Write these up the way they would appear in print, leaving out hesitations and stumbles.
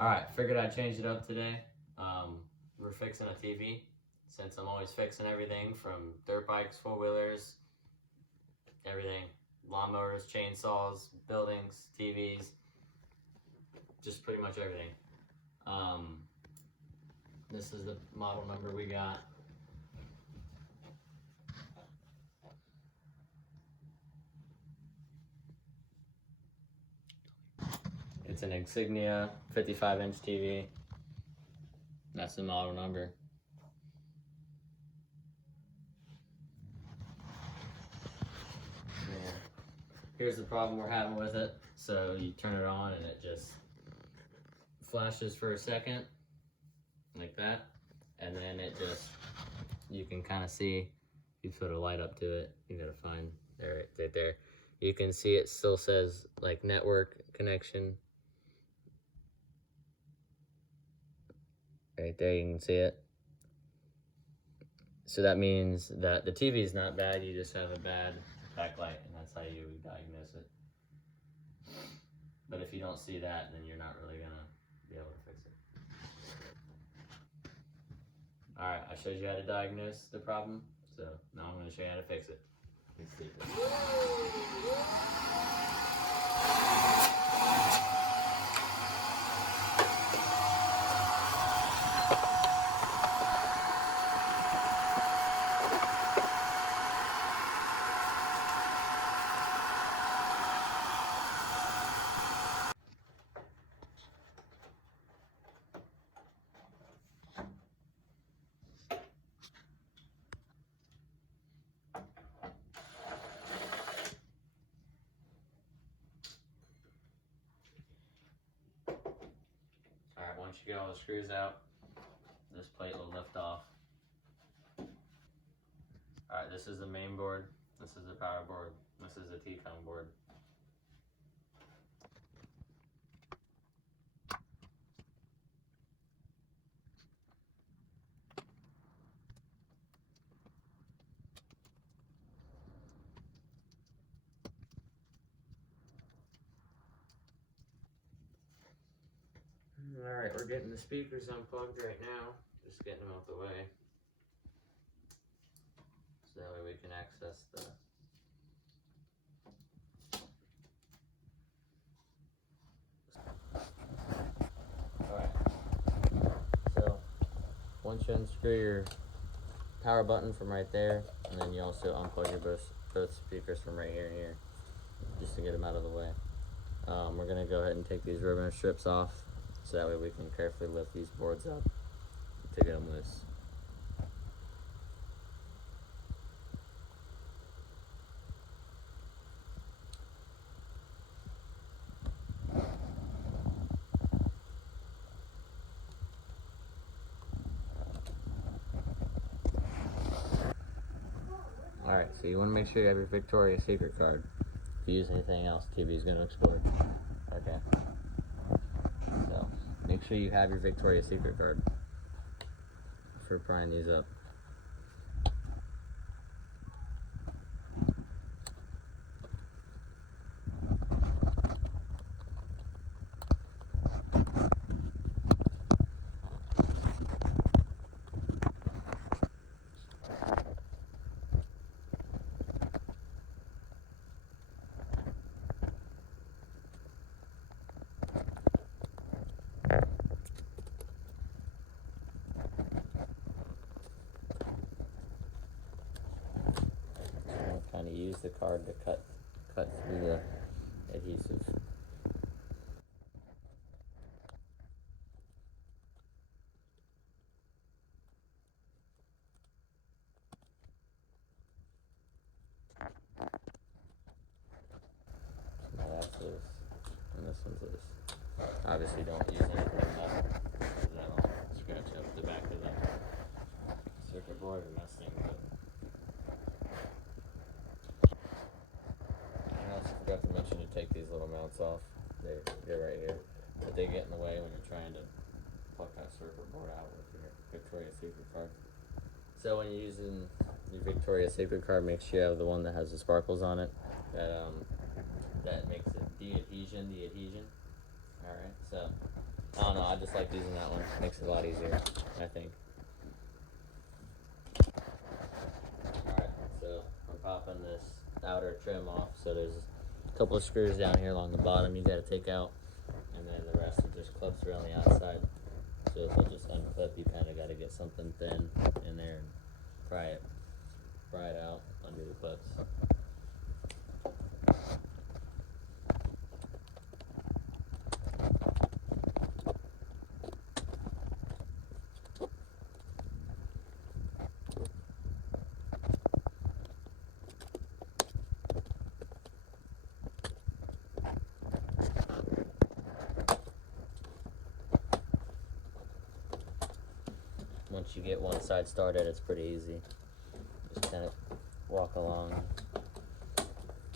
Alright, figured I'd change it up today. We're fixing a TV, since I'm always fixing everything from dirt bikes, four-wheelers, everything. Lawnmowers, chainsaws, buildings, TVs, just pretty much everything. This is the model number we got. It's an Insignia 55-inch TV. That's the model number. Yeah. Here's the problem we're having with it. So you turn it on and it just flashes for a second, like that. And then it just, you can kind of see, you put a light up to it. You gotta find, there, right there. You can see it still says like network connection. Right there, you can see it. So that means that the TV is not bad, you just have a bad backlight, and that's how you diagnose it. But if you don't see that, then you're not really gonna be able to fix it. Alright, I showed you how to diagnose the problem, so now I'm gonna show you how to fix it. Let's see Alright, once you get all the screws out, this plate will lift off. Alright, this is the main board, this is the power board, this is the T-cone board. Alright, we're getting the speakers unplugged right now. Just getting them out the way. So that way we can access the... Alright. So, once you unscrew your power button from right there, and then you also unplug your both speakers from right here and here, just to get them out of the way. We're going to go ahead and take these ribbon strips off, so that way we can carefully lift these boards up to get them loose. Alright, so you want to make sure you have your Victoria's Secret card. If you use anything else, TV is going to explode. Okay. So, make sure you have your Victoria's Secret card for prying these up. Kind of use the card to cut through the adhesive. Now that's loose, and this one's loose. Obviously, don't use anything metal, because that'll scratch up the back of the circuit board and mess things up. I also forgot to mention to take these little mounts off. They're right here, but they get in the way when you're trying to pluck that circuit board out with your Victoria's Secret card. So when you're using your Victoria's Secret card, make sure you have the one that has the sparkles on it. That makes it the adhesion. Alright, so I don't know, I just like using that one. Makes it a lot easier, I think. Alright, so I'm popping this outer trim off. So there's a couple of screws down here along the bottom you gotta take out, and then the rest are just clips around the outside. So if I just unclip, you kinda gotta get something thin in there and pry it out under the clips. Once you get one side started, it's pretty easy. Just kind of walk along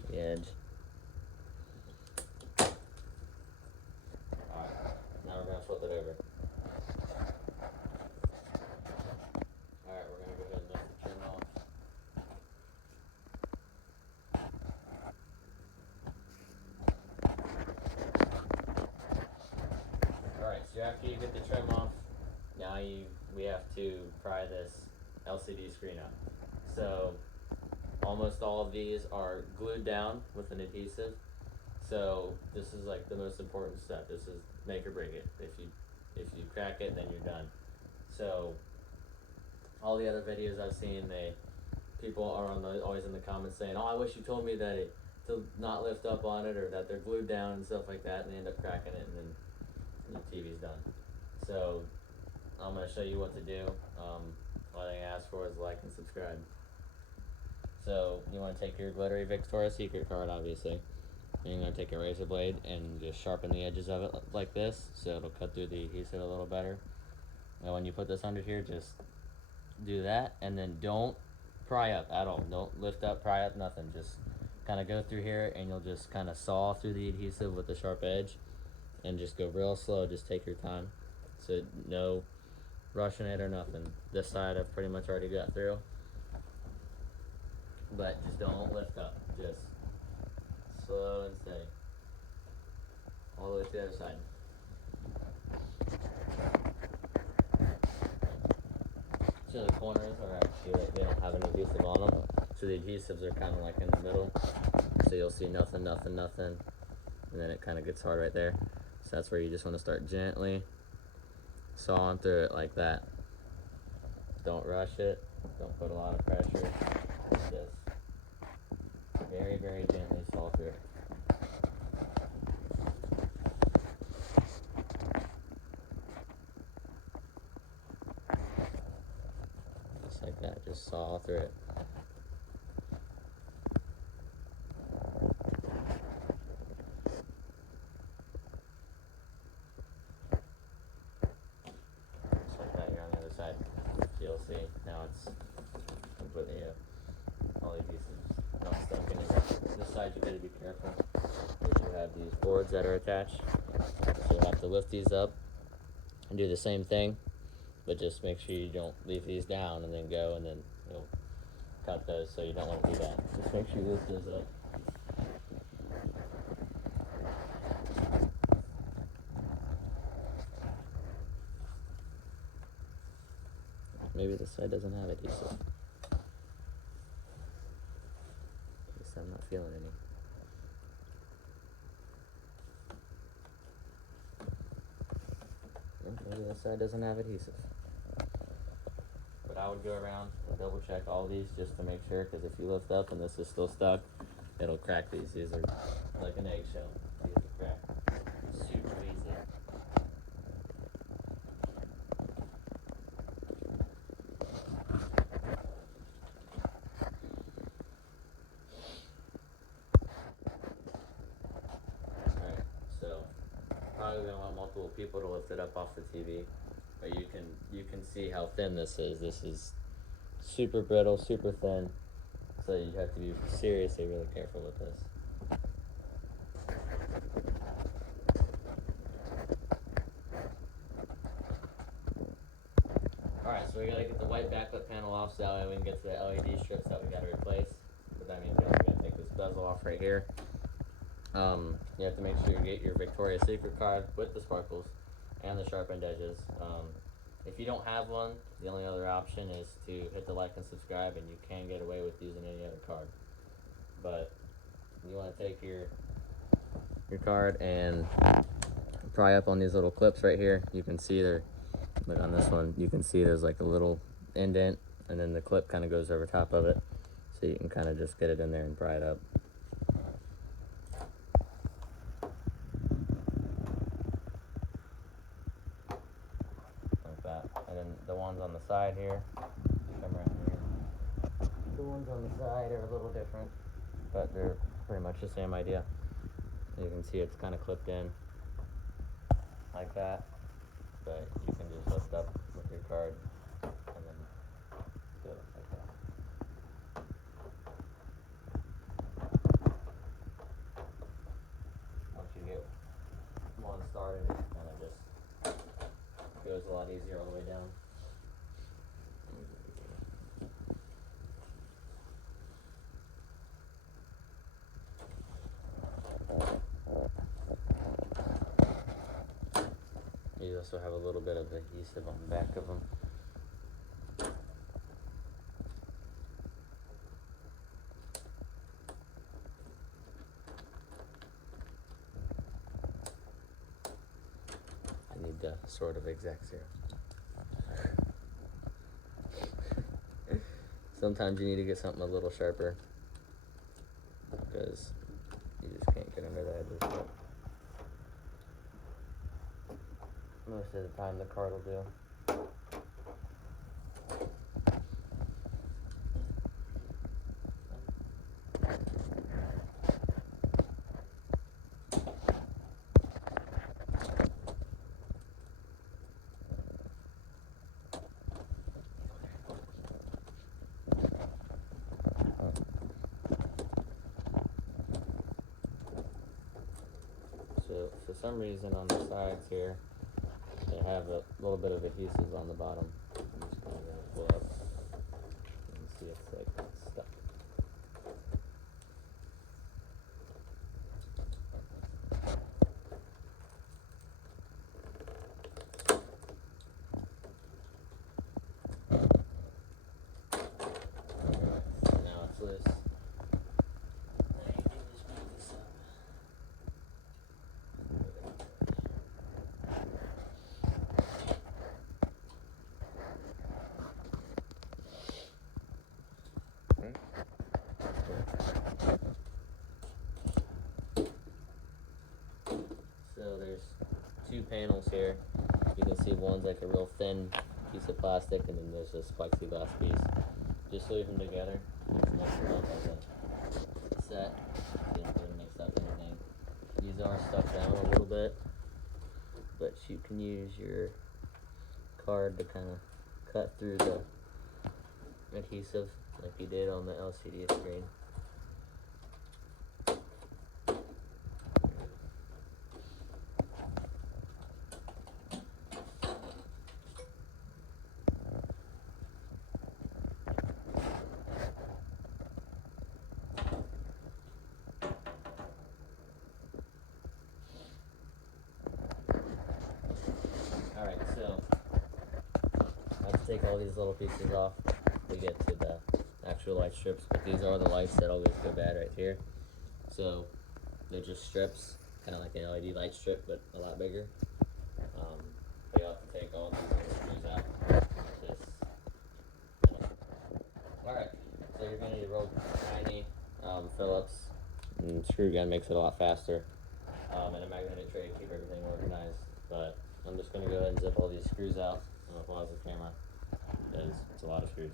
the edge. Alright, now we're going to flip it over. Alright, we're going to go ahead and lift the trim off. Alright, so after you get the trim off, now we have to pry this LCD screen up. So almost all of these are glued down with an adhesive. So this is like the most important step. This is make or break it. If you crack it, then you're done. So all the other videos I've seen, people are always in the comments saying, "Oh, I wish you told me that to not lift up on it, or that they're glued down and stuff like that," and they end up cracking it, and then the TV's done. So I'm going to show you what to do. All I ask for is like and subscribe. So you want to take your glittery Victoria's Secret card, obviously. And you're going to take a razor blade and just sharpen the edges of it like this, so it'll cut through the adhesive a little better. And when you put this under here, just do that, and then don't pry up at all. Don't lift up, pry up, nothing. Just kind of go through here, and you'll just kind of saw through the adhesive with the sharp edge, and just go real slow. Just take your time. So no rushing it or nothing. This side I've pretty much already got through, but just don't lift up. Just slow and steady all the way to the other side. So the corners are actually, they don't have any adhesive on them, so the adhesives are kind of like in the middle, so you'll see nothing, and then it kind of gets hard right there. So that's where you just want to start gently sawing through it like that. Don't rush it, don't put a lot of pressure, just very, very gently saw through it. Just like that, just saw through it. Just like that here on the other side. You'll see, now it's completely, all the adhesives not stuck in it. This side you gotta be careful, because you have these boards that are attached. So you'll have to lift these up and do the same thing, but just make sure you don't leave these down and then go, and then you'll cut those, so you don't want to do that. Just make sure you lift those up. Maybe this side doesn't have adhesive. At least I'm not feeling any. Maybe this side doesn't have adhesive. But I would go around and double check all these just to make sure, because if you lift up and this is still stuck, it'll crack these. These are like an eggshell. These will crack super easy. Alright, so probably gonna want multiple people to lift it up off the TV. But you can see how thin this is. This is super brittle, super thin. So you have to be seriously really careful with this. Alright, so we gotta get the white backlit panel off, so that way we can get to the LED strips that we gotta replace. But that means we gotta take this bezel off right here. You have to make sure you get your Victoria's Secret card with the sparkles and the sharpened edges. If you don't have one, the only other option is to hit the like and subscribe, and you can get away with using any other card. But you want to take your card and pry up on these little clips right here. You can see there, like on this one, you can see there's like a little indent, and then the clip kind of goes over top of it, so you can kind of just get it in there and pry it up. Like that. And then the ones on the side here, come around here. The ones on the side are a little different, but they're pretty much the same idea. You can see it's kind of clipped in like that, but you can just lift up with your card and then do it like that. Once you get one started, it kind of just goes a lot easier all the way down. You also have a little bit of adhesive on the back of them. I need the sort of exact zero. Sometimes you need to get something a little sharper because you just can't get under the edges. But most of the time the card will do. So for some reason on the sides here, they have a little bit of adhesive on the bottom. I'm just going to pull up and see if it's like stuck. Now it's loose. Now you can just pick this up. So there's two panels here. You can see one's like a real thin piece of plastic, and then there's this plexiglass piece. Just leave them together. Just mix them up as a set. Didn't really mix up anything. These are stuck down a little bit, but you can use your card to kind of cut through the adhesive like you did on the LCD screen. Alright, so I have to take all these little pieces off to get to the actual light strips, but these are the lights that always go bad right here. So they're just strips, kind of like an LED light strip, but a lot bigger. You'll have to take all these little screws out. Alright, so you're going to need a real tiny Phillips, and screw gun makes it a lot faster, and a magnetic tray to keep everything organized. But I'm just going to go ahead and zip all these screws out. I'm going to pause the camera because it's a lot of screws.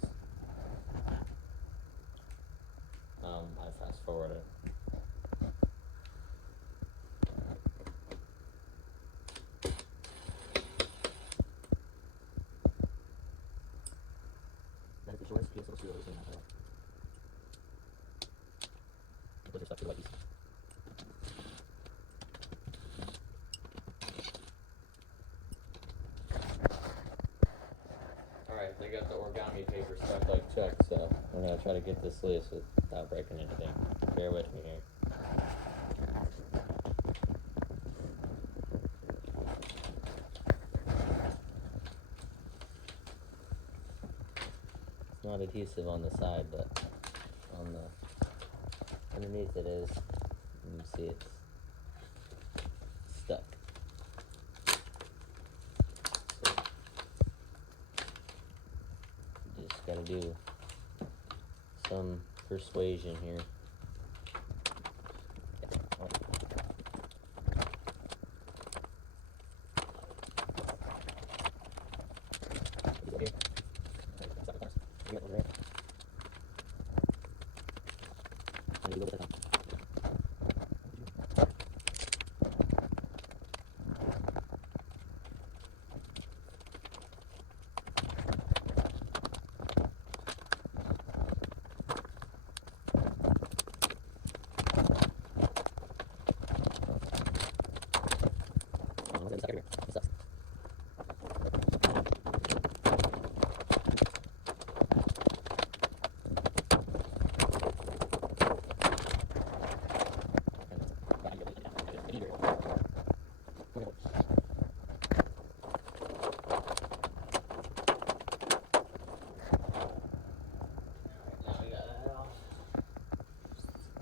I fast forwarded. Alright, they got the origami paper stuck like Chuck, so I'm going to try to get this loose without breaking anything. Bear with me here. not adhesive on the side, but on the underneath it is. You can see it's stuck. So you just gotta do some persuasion here.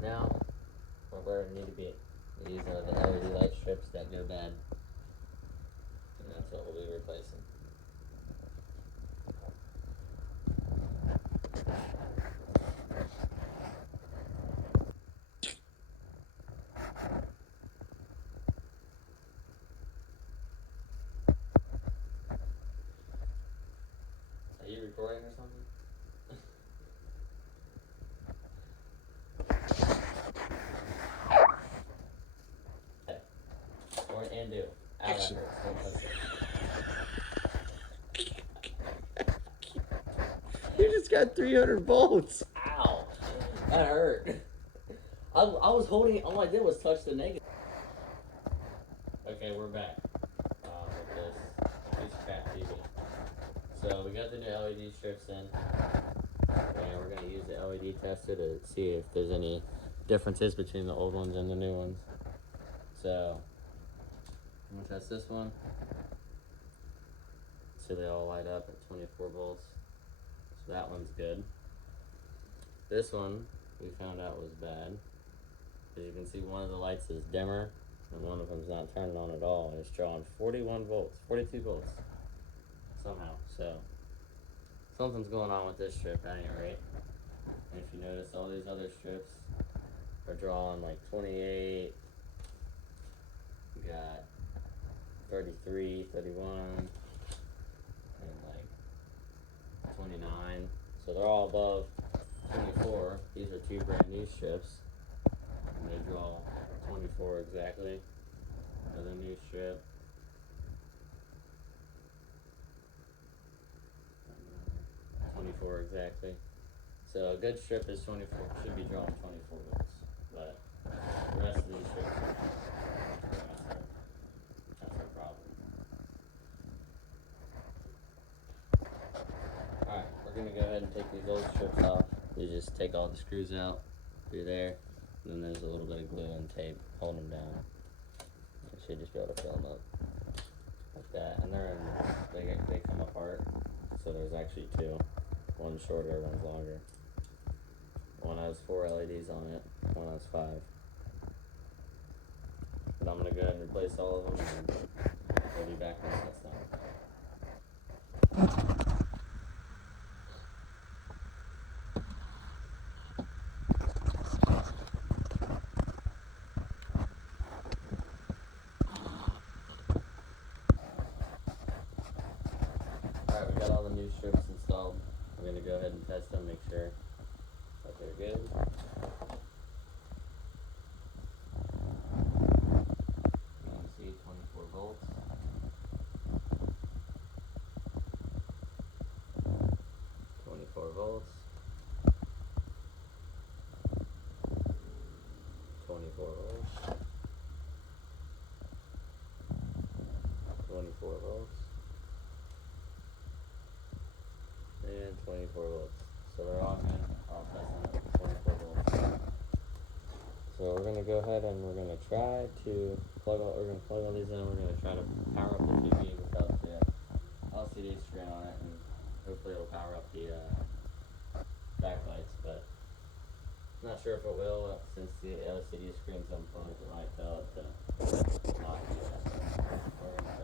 Now, where it need to be. These are the LED light strips that go bad. And that's what we'll be replacing. Are you recording or something? And do. Action. You just got 300 volts. Ow. That hurt. I was holding, all I did was touch the negative. Okay, we're back with this piece of crap TV. So we got the new LED strips in. And we're going to use the LED tester to see if there's any differences between the old ones and the new ones. So I'm gonna test this one. So they all light up at 24 volts. So that one's good. This one we found out was bad. As you can see, one of the lights is dimmer and one of them's not turning on at all. It's drawing 41 volts, 42 volts somehow. So something's going on with this strip at any rate. And if you notice, all these other strips are drawing like 28. We got 33, 31, and like 29. So they're all above 24. These are two brand new strips. And they draw 24 exactly. Another new strip. 24 exactly. So a good strip is 24, should be drawing 24 volts. But the rest of these strips that's our problem. Alright, we're going to go ahead and take these old strips off. You just take all the screws out through there, and then there's a little bit of glue and tape holding them down. You should just be able to fill them up like that. And they come apart, so there's actually two. One's shorter, one's longer. One has 4 LEDs on it, one has 5. But I'm going to go ahead and replace all of them, and we'll be back once that's done. Alright, we got all the new strips installed. I'm going to go ahead and test them, make sure that they're good. You can see 24 volts. 24 volts. 24 volts. 24 volts. And 24 volts. So they're all good. All testing at 24 volts. So we're gonna go ahead and we're gonna try to plug all these in. We're gonna try to power up the TV without the LCD screen on it, and hopefully it'll power up the backlights, but I'm not sure if it will since the LCD screen's unplugged. It might tell it to not do that. We're gonna try it.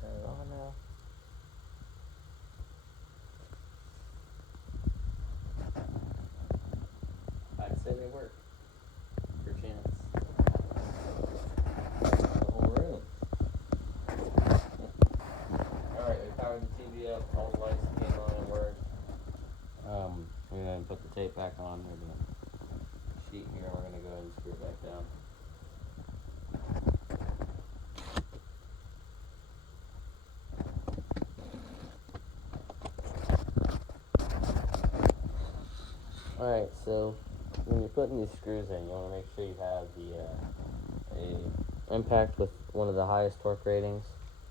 Turn it on now. I'd say they work. For chance. The whole room. Alright, we powered the TV up, all the lights came on and worked. We're gonna put the tape back on. We're gonna sheet here, we're gonna go ahead and screw it back down. Alright, so when you're putting these screws in, you want to make sure you have the a impact with one of the highest torque ratings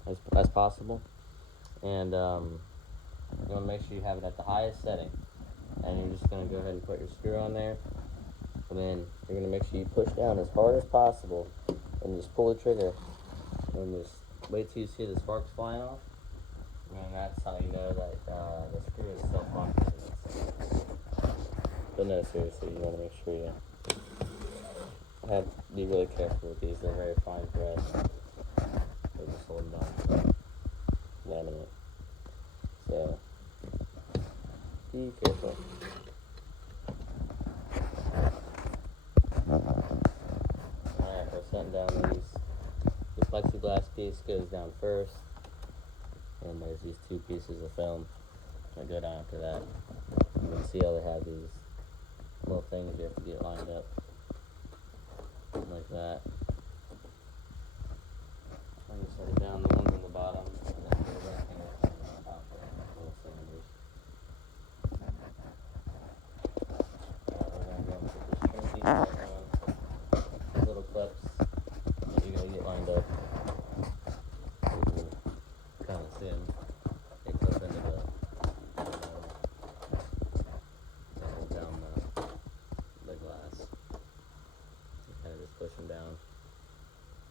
as possible, and you want to make sure you have it at the highest setting. And you're just going to go ahead and put your screw on there, and then you're going to make sure you push down as hard as possible, and just pull the trigger, and just wait till you see the sparks flying off, and that's how you know that the screw is self-functioning. But no, seriously, you want to make sure you have to be really careful with these. They're very fine thread. They're just holding on to laminate. So, be careful. Alright, we're setting down these. The plexiglass piece goes down first. And there's these two pieces of film that go down after that. You can see how they have these little things you have to get lined up like that. I'm going to set it down, the ones on the bottom, and then put the rest on the top for little cylinders. We're going to go and put this trim piece back on. These little clips that you're going to get lined up. You can kind of see them. They clip into the glass. You kind of just push them down.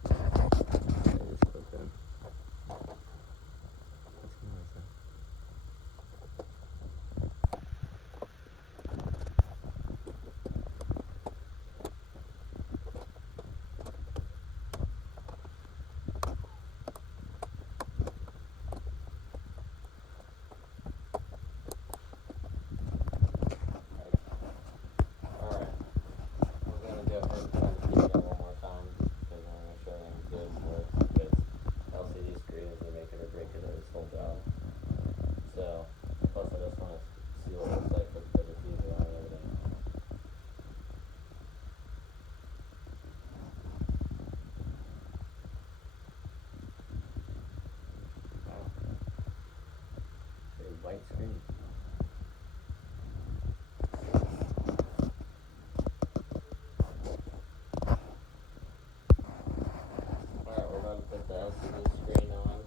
They just clip in. What's going on, sir? White screen. Alright, we're about to put the LCD screen on.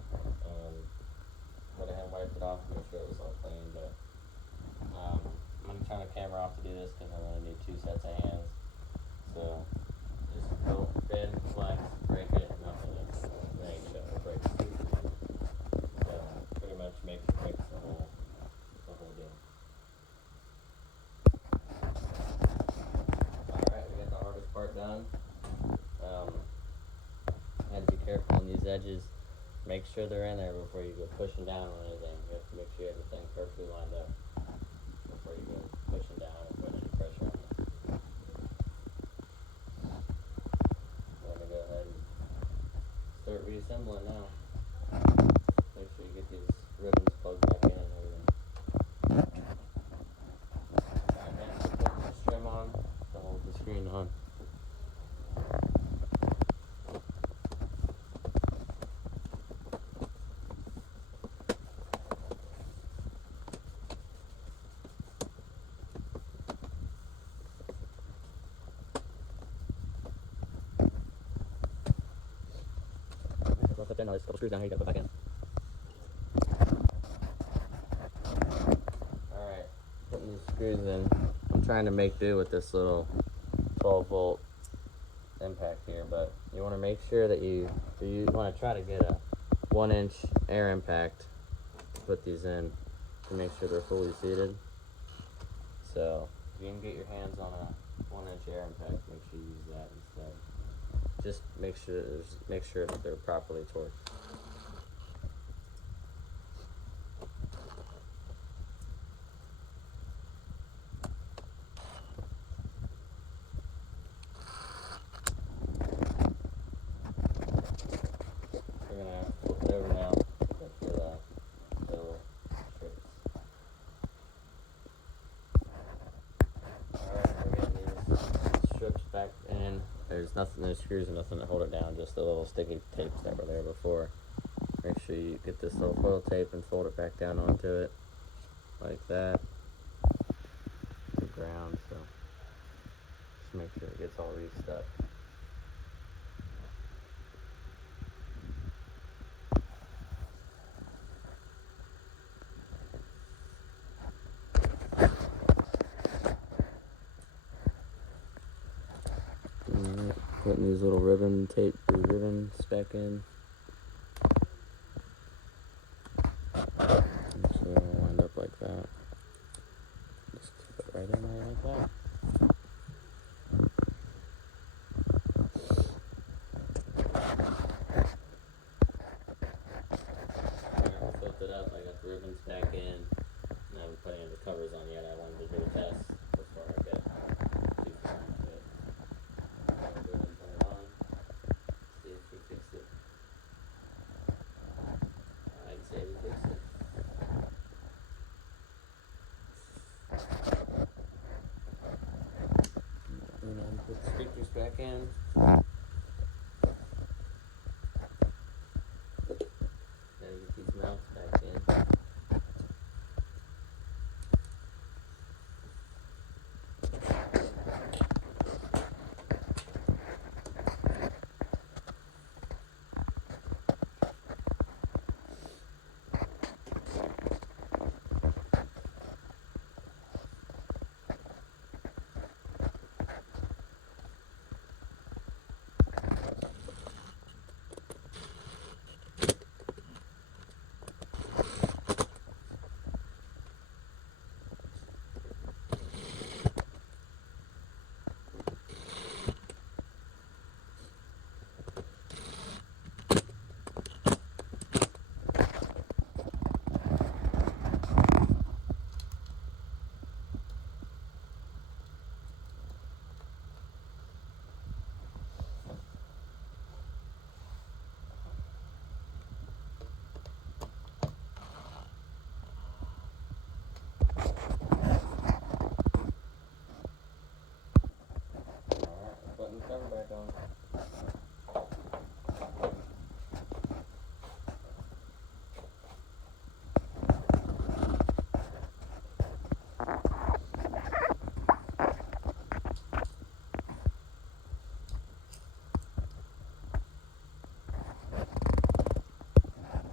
Went ahead and wiped it off to make sure it was all clean, but I'm going to turn the camera off to do this because I'm going to need two sets of hands. So just go, bend, flex, break it, nothing. There ain't shit, it breaks. So pretty much makes it breaks the whole deal. Alright, we got the hardest part done. Had to be careful on these edges. Make sure they're in there before you go pushing down on anything. You have to make sure everything's perfectly lined up before you go pushing down and putting any pressure on it. We're going to go ahead and start reassembling now. Make sure you get these ribbons plugged back in and everything. Alright, next we're putting this trim on to hold the screen on. now there's a couple screws down here you gotta put back in. Alright, putting these screws in. I'm trying to make do with this little 12-volt impact here, but you want to make sure that you want to try to get a 1-inch air impact to put these in to make sure they're fully seated. So if you can get your hands on a 1-inch air impact, make sure you use that instead. Just make sure that they're properly torqued. We're gonna flip it over now for the little strips. Alright, we're getting these strips back in. There's nothing, no screws or nothing to hold it down, just the little sticky tapes that were there before. Make sure you get this little foil tape and fold it back down onto it, like that. The ground, so just make sure it gets all restuck. Alright, putting these little ribbons back in. So it'll wind up like that. Just keep it right in there like that. Alright, I flipped it up. I got the ribbons back in. And I haven't put any of the covers on yet. I wanted to do a test before I get too far into it. I'm going to go ahead and turn it on. See if we fixed it. I'd say we fixed it. And then put the speakers back in. Gotta get these mounts back in. Putting the cover back on.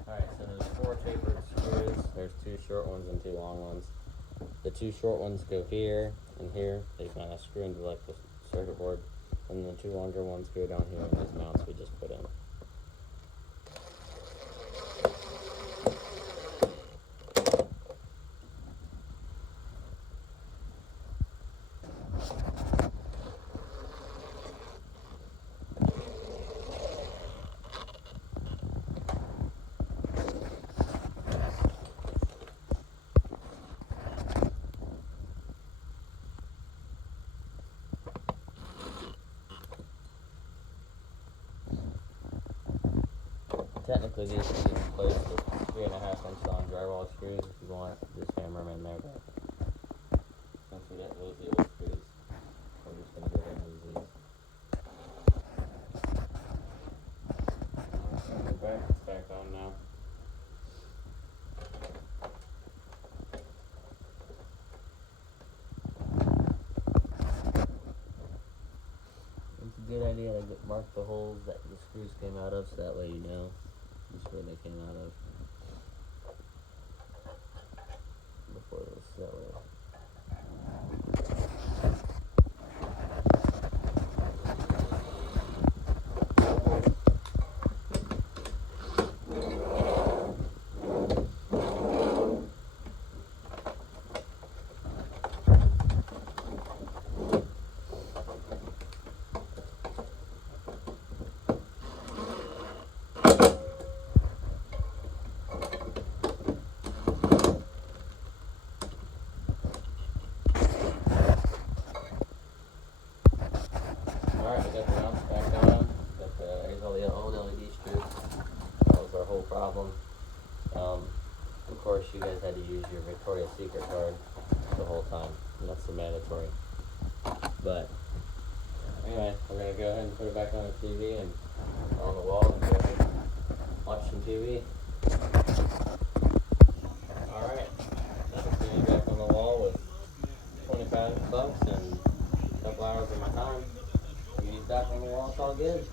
Alright, so there's 4 tapered screws. There's 2 short ones and 2 long ones. The 2 short ones go here and here. They kind of screw into like the circuit board. And the 2 longer ones go down here in these mounts we just put in. Technically these can be replaced with 3.5-inch long drywall screws if you want. Just hammer them in there, but since we got Vizio screws, we're just going to go ahead and use these. It's back on now. It's a good idea to mark the holes that the screws came out of so that way you know Of course, you guys had to use your Victoria's Secret card the whole time. And that's the mandatory. But anyway, we're gonna go ahead and put it back on the TV and on the wall and go ahead and watch some TV. Alright, that's TV back on the wall with $25 and a couple hours of my time. TV back on the wall, it's all good.